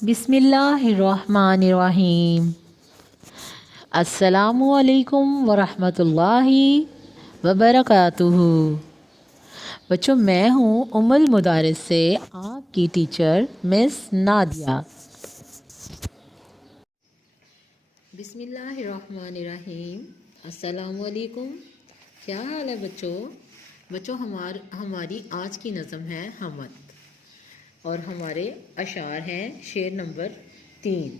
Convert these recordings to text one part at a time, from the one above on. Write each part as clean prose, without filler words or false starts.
بسم اللہ الرحمن الرحیم۔ السلام علیکم ورحمۃ اللہ وبرکاتہ۔ بچوں، میں ہوں ام المدارس سے آپ کی ٹیچر مس نادیہ۔ بسم اللہ الرحمن الرحیم۔ السلام علیکم۔ کیا حال ہے بچوں؟ ہماری آج کی نظم ہے حمد، اور ہمارے اشعار ہیں شعر نمبر 3۔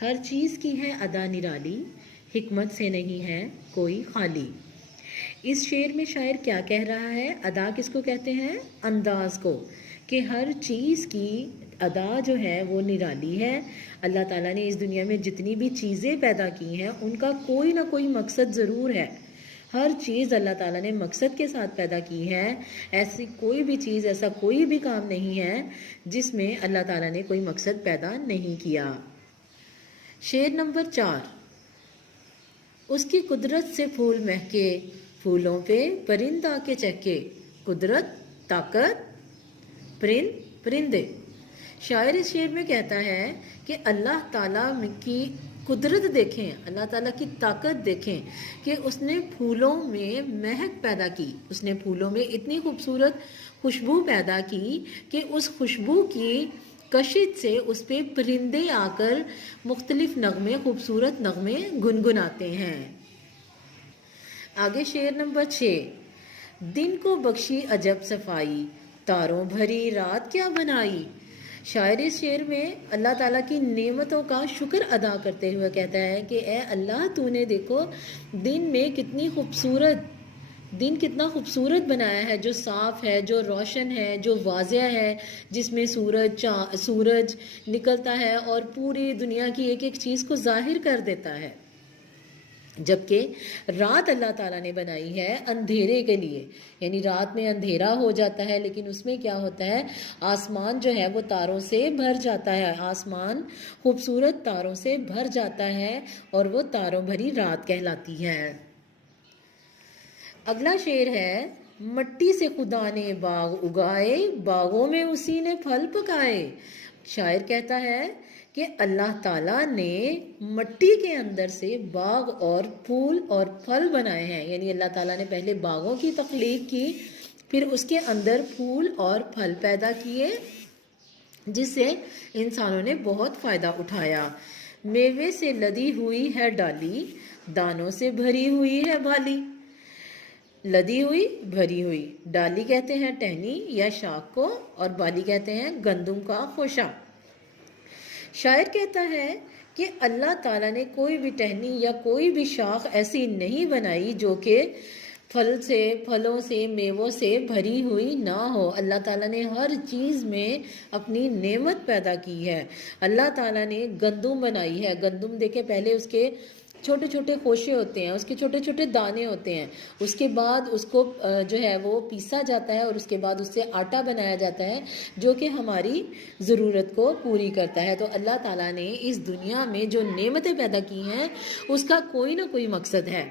ہر چیز کی ہے ادا نرالی، حکمت سے نہیں ہے کوئی خالی۔ اس شعر میں شاعر کیا کہہ رہا ہے؟ ادا کس کو کہتے ہیں؟ انداز کو، کہ ہر چیز کی ادا جو ہے وہ نرالی ہے۔ اللہ تعالیٰ نے اس دنیا میں جتنی بھی چیزیں پیدا کی ہیں ان کا کوئی نہ کوئی مقصد ضرور ہے۔ ہر چیز اللہ تعالیٰ نے مقصد کے ساتھ پیدا کی ہے۔ ایسی کوئی بھی چیز، ایسا کوئی بھی کام نہیں ہے جس میں اللہ تعالیٰ نے کوئی مقصد پیدا نہیں کیا۔ شعر نمبر 4۔ اس کی قدرت سے پھول مہکے، پھولوں پہ پرند آ کے چہکے۔ قدرت، طاقت، پرندے۔ شاعر اس شعر میں کہتا ہے کہ اللہ تعالیٰ کی قدرت دیکھیں، اللہ تعالیٰ کی طاقت دیکھیں کہ اس نے پھولوں میں مہک پیدا کی، اس نے پھولوں میں اتنی خوبصورت خوشبو پیدا کی کہ اس خوشبو کی کشش سے اس پہ پرندے آ کر مختلف نغمے، خوبصورت نغمے گنگناتے ہیں۔ آگے شعر نمبر 6۔ دن کو بخشی عجب صفائی، تاروں بھری رات کیا بنائی۔ شاعر اس شعر میں اللہ تعالیٰ کی نعمتوں کا شکر ادا کرتے ہوئے کہتا ہے کہ اے اللہ، تو نے دیکھو دن میں کتنا خوبصورت بنایا ہے، جو صاف ہے، جو روشن ہے، جو واضح ہے، جس میں سورج نکلتا ہے اور پوری دنیا کی ایک ایک چیز کو ظاہر کر دیتا ہے۔ جبکہ رات اللہ تعالیٰ نے بنائی ہے اندھیرے کے لیے، یعنی رات میں اندھیرا ہو جاتا ہے، لیکن اس میں کیا ہوتا ہے؟ آسمان جو ہے وہ تاروں سے بھر جاتا ہے، آسمان خوبصورت تاروں سے بھر جاتا ہے اور وہ تاروں بھری رات کہلاتی ہے۔ اگلا شعر ہے۔ مٹی سے خدا نے باغ اگائے، باغوں میں اسی نے پھل پکائے۔ شاعر کہتا ہے کہ اللہ تعالیٰ نے مٹی کے اندر سے باغ اور پھول اور پھل بنائے ہیں، یعنی اللہ تعالیٰ نے پہلے باغوں کی تخلیق کی، پھر اس کے اندر پھول اور پھل پیدا کیے جس سے انسانوں نے بہت فائدہ اٹھایا۔ میوے سے لدی ہوئی ہے ڈالی، دانوں سے بھری ہوئی ہے بالی۔ لدی ہوئی، بھری ہوئی۔ ڈالی کہتے ہیں ٹہنی یا شاخ کو، اور بالی کہتے ہیں گندم کا خوشہ۔ شاعر کہتا ہے کہ اللہ تعالیٰ نے کوئی بھی ٹہنی یا کوئی بھی شاخ ایسی نہیں بنائی جو کہ پھلوں سے، میووں سے بھری ہوئی نہ ہو۔ اللہ تعالیٰ نے ہر چیز میں اپنی نعمت پیدا کی ہے۔ اللہ تعالیٰ نے گندم بنائی ہے۔ گندم دیکھیں، پہلے اس کے چھوٹے چھوٹے خوشے ہوتے ہیں، اس کے چھوٹے چھوٹے دانے ہوتے ہیں، اس کے بعد اس کو جو ہے وہ پیسا جاتا ہے اور اس کے بعد اس سے آٹا بنایا جاتا ہے جو کہ ہماری ضرورت کو پوری کرتا ہے۔ تو اللہ تعالیٰ نے اس دنیا میں جو نعمتیں پیدا کی ہیں اس کا کوئی نہ کوئی مقصد ہے۔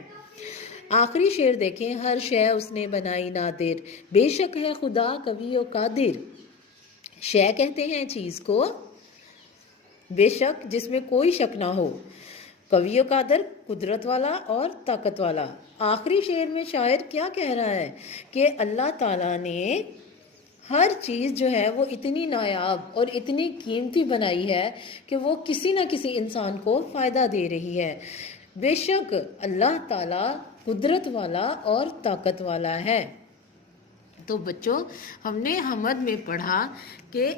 آخری شعر دیکھیں۔ ہر شے اس نے بنائی نادر، بے شک ہے خدا قوی و قادر۔ شے کہتے ہیں چیز کو، بے شک جس میں کوئی شک نہ ہو، قوی و قادر قدرت والا اور طاقت والا۔ آخری شعر میں شاعر کیا کہہ رہا ہے کہ اللہ تعالیٰ نے ہر چیز جو ہے وہ اتنی نایاب اور اتنی قیمتی بنائی ہے کہ وہ کسی نہ کسی انسان کو فائدہ دے رہی ہے۔ بے شک اللہ تعالیٰ قدرت والا اور طاقت والا ہے۔ تو بچوں، ہم نے حمد میں پڑھا کہ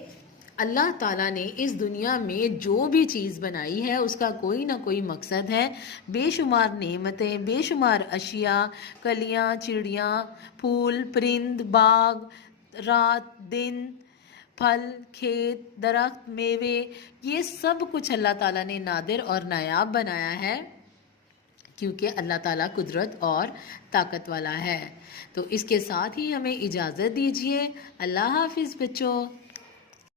اللہ تعالیٰ نے اس دنیا میں جو بھی چیز بنائی ہے اس کا کوئی نہ کوئی مقصد ہے۔ بے شمار نعمتیں، بے شمار اشیاء، کلیاں، چڑیاں، پھول، پرند، باغ، رات، دن، پھل، کھیت، درخت، میوے، یہ سب کچھ اللہ تعالیٰ نے نادر اور نایاب بنایا ہے کیونکہ اللہ تعالیٰ قدرت اور طاقت والا ہے۔ تو اس کے ساتھ ہی ہمیں اجازت دیجیے۔ اللہ حافظ بچوں۔